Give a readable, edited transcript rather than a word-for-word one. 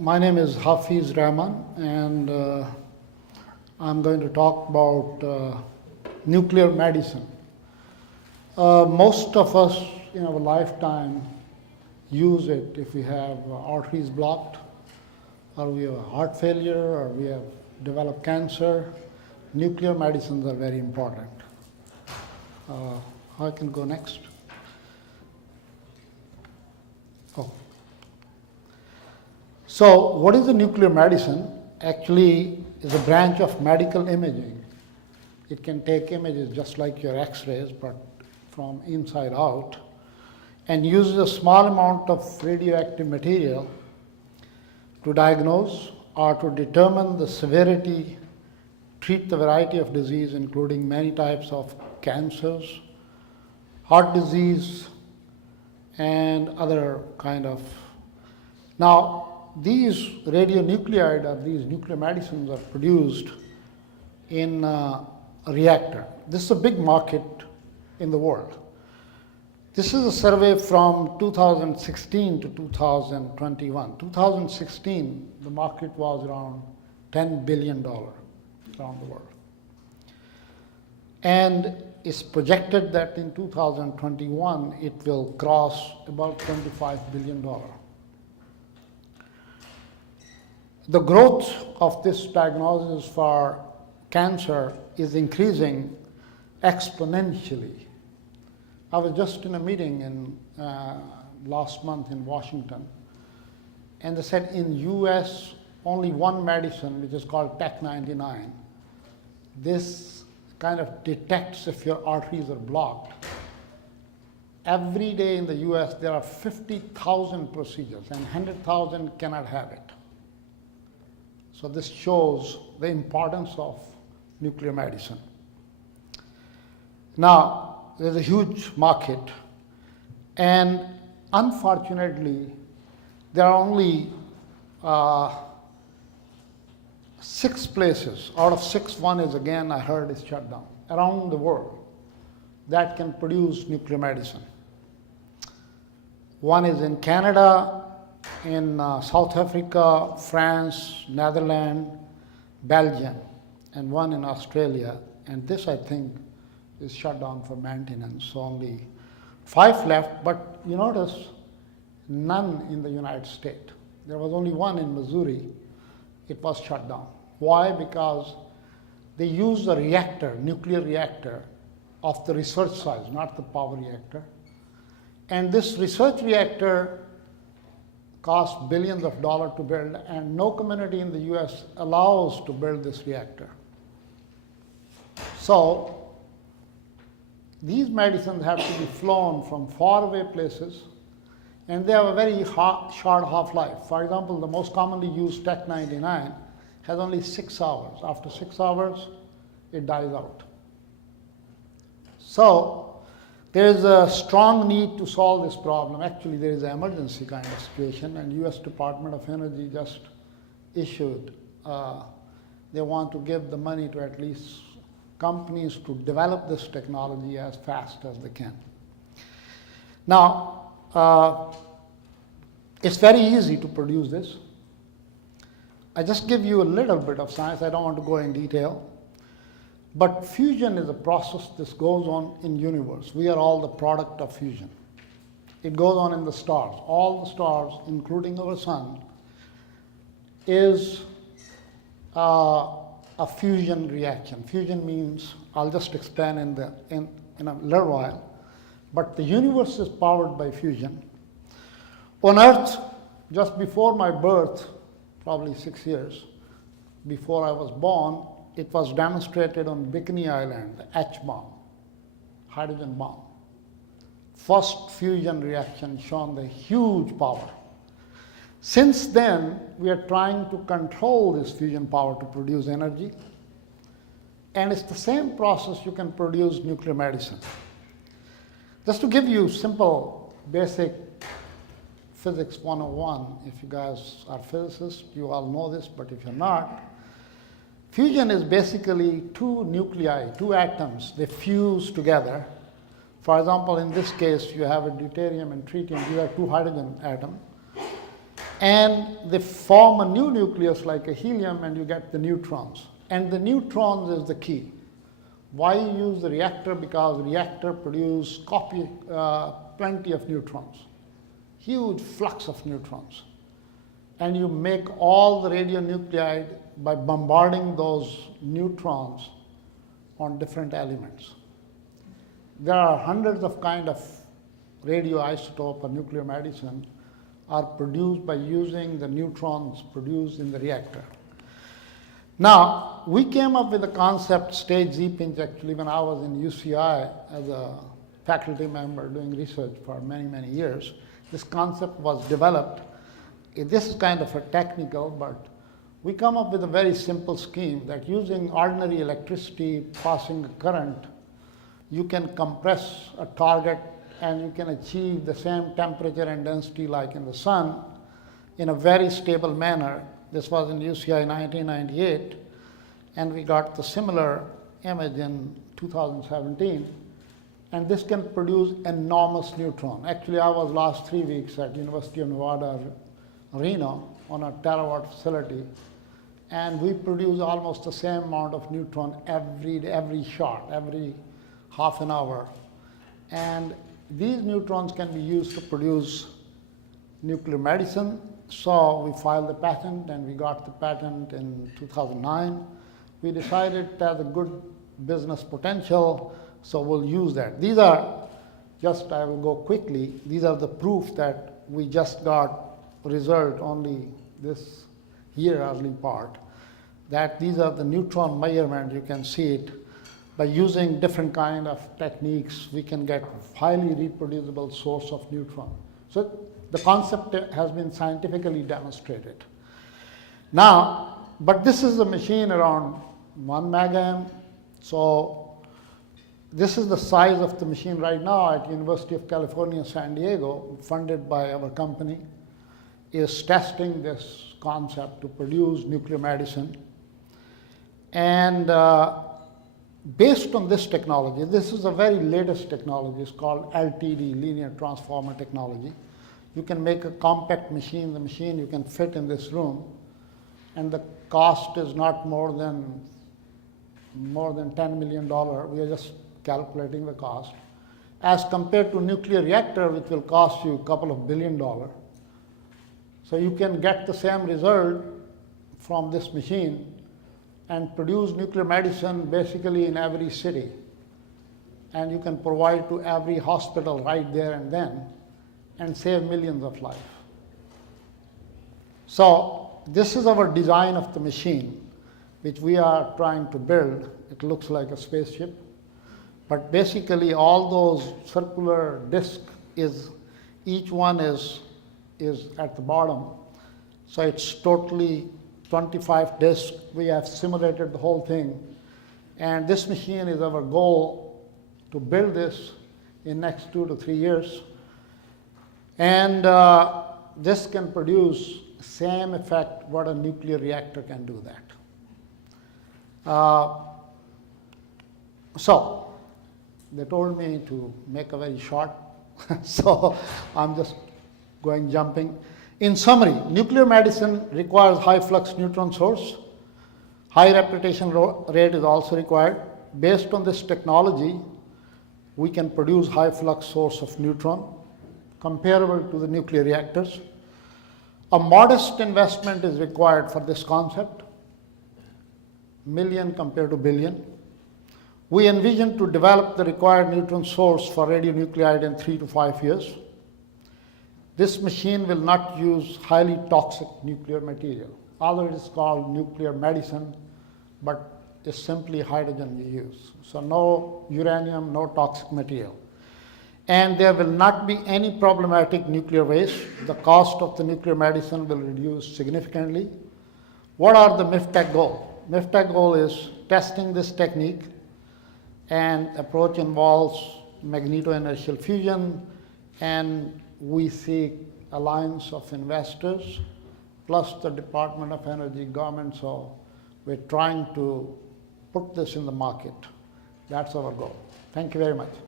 My name is Hafiz Rahman, and I'm going to talk about nuclear medicine. Most of us in our lifetime use it if we have arteries blocked, or we have heart failure, or we have developed cancer. Nuclear medicines are very important. I can go next. Oh. So what is a nuclear medicine? Actually, is a branch of medical imaging. It can take images just like your x-rays, but from inside out, and uses a small amount of radioactive material to diagnose or to determine the severity, treat the variety of disease, including many types of cancers, heart disease, and other kind of. Now, these radionuclide or these nuclear medicines are produced in a reactor. This is a big market in the world. This is a survey from 2016 to 2021. 2016, the market was around $10 billion around the world. And it's projected that in 2021, it will cross about $25 billion. The growth of this diagnosis for cancer is increasing exponentially. I was just in a meeting in last month in Washington, and they said in US, only one medicine, which is called Tech-99, this kind of detects if your arteries are blocked. Every day in the US, there are 50,000 procedures, and 100,000 cannot have it. So this shows the importance of nuclear medicine. Now, there's a huge market, and unfortunately, there are only 6 places. Out of 6, one is, again, I heard is shut down, around the world that can produce nuclear medicine. One is in Canada, in South Africa, France, Netherlands, Belgium, and one in Australia. And this, I think, is shut down for maintenance. So only 5 left, but you notice none in the United States. There was only one in Missouri. It was shut down. Why? Because they use the reactor, nuclear reactor, of the research size, not the power reactor. And this research reactor costs billions of dollars to build, and no community in the US allows to build this reactor. So these medicines have to be flown from faraway places, and they have a very short half-life. For example, the most commonly used Tech-99 has only 6 hours. After 6 hours, it dies out. So there is a strong need to solve this problem. Actually, there is an emergency kind of situation, and US Department of Energy just issued, they want to give the money to at least companies to develop this technology as fast as they can. Now, it's very easy to produce this. I just give you a little bit of science. I don't want to go in detail. But fusion is a process that goes on in the universe. We are all the product of fusion. It goes on in the stars. All the stars, including our sun, is a fusion reaction. Fusion means, I'll just explain in a little while, but the universe is powered by fusion. On Earth, just before my birth, probably 6 years before I was born, it was demonstrated on Bikini Island, the H-bomb, hydrogen bomb. First fusion reaction shown the huge power. Since then, we are trying to control this fusion power to produce energy. And it's the same process you can produce nuclear medicine. Just to give you simple, basic physics 101, if you guys are physicists, you all know this, but if you're not, fusion is basically 2 nuclei, 2 atoms. They fuse together. For example, in this case, you have a deuterium and tritium. You have 2 hydrogen atoms. and they form a new nucleus like a helium, and you get the neutrons. And the neutrons is the key. Why you use the reactor? Because reactor produce plenty of neutrons, huge flux of neutrons. And you make all the radionuclide by bombarding those neutrons on different elements. There are hundreds of kind of radioisotope or nuclear medicine are produced by using the neutrons produced in the reactor. Now, we came up with the concept stage Z-pinch actually when I was in UCI as a faculty member doing research for many, many years. This concept was developed. This is kind of a technical, but we come up with a very simple scheme that using ordinary electricity passing a current, you can compress a target and you can achieve the same temperature and density like in the sun in a very stable manner. This was in UCI 1998, and we got the similar image in 2017. And this can produce enormous neutron. Actually, I was last 3 weeks at University of Nevada, Reno on a terawatt facility, and we produce almost the same amount of neutron every shot, every half an hour. And these neutrons can be used to produce nuclear medicine. So we filed the patent, and we got the patent in 2009. We decided it has a good business potential, so we'll use that. These are just, I will go quickly, these are the proof that we just got result only this year early part, that these are the neutron measurement. You can see it. By using different kind of techniques, we can get highly reproducible source of neutron. So the concept has been scientifically demonstrated. Now, but this is a machine around 1 megaohm. So this is the size of the machine right now at University of California, San Diego, funded by our company, is testing this concept to produce nuclear medicine. And based on this technology, this is a very latest technology, it's called LTD, linear transformer technology. You can make a compact machine, the machine you can fit in this room, and the cost is not more than $10 million. We are just calculating the cost. As compared to nuclear reactor, which will cost you a couple of $1 billion. So you can get the same result from this machine and produce nuclear medicine basically in every city. And you can provide to every hospital right there and then and save millions of lives. So this is our design of the machine, which we are trying to build. It looks like a spaceship. But basically all those circular discs each one is at the bottom. So it's totally 25 discs. We have simulated the whole thing. And this machine is our goal to build this in next 2 to 3 years. And this can produce same effect what a nuclear reactor can do that. So they told me to make a very short, so I'm just jumping. In summary, nuclear medicine requires high flux neutron source. High repetition rate is also required. Based on this technology, we can produce high flux source of neutron comparable to the nuclear reactors. A modest investment is required for this concept, million compared to billion. We envision to develop the required neutron source for radionuclide in 3 to 5 years. This machine will not use highly toxic nuclear material, although it is called nuclear medicine, but it's simply hydrogen we use. So no uranium, no toxic material. And there will not be any problematic nuclear waste. The cost of the nuclear medicine will reduce significantly. What are the Miftec goals? Miftec goal is testing this technique, and approach involves magneto-inertial fusion, and we seek alliance of investors plus the Department of Energy, government. So we're trying to put this in the market. That's our goal. Thank you very much.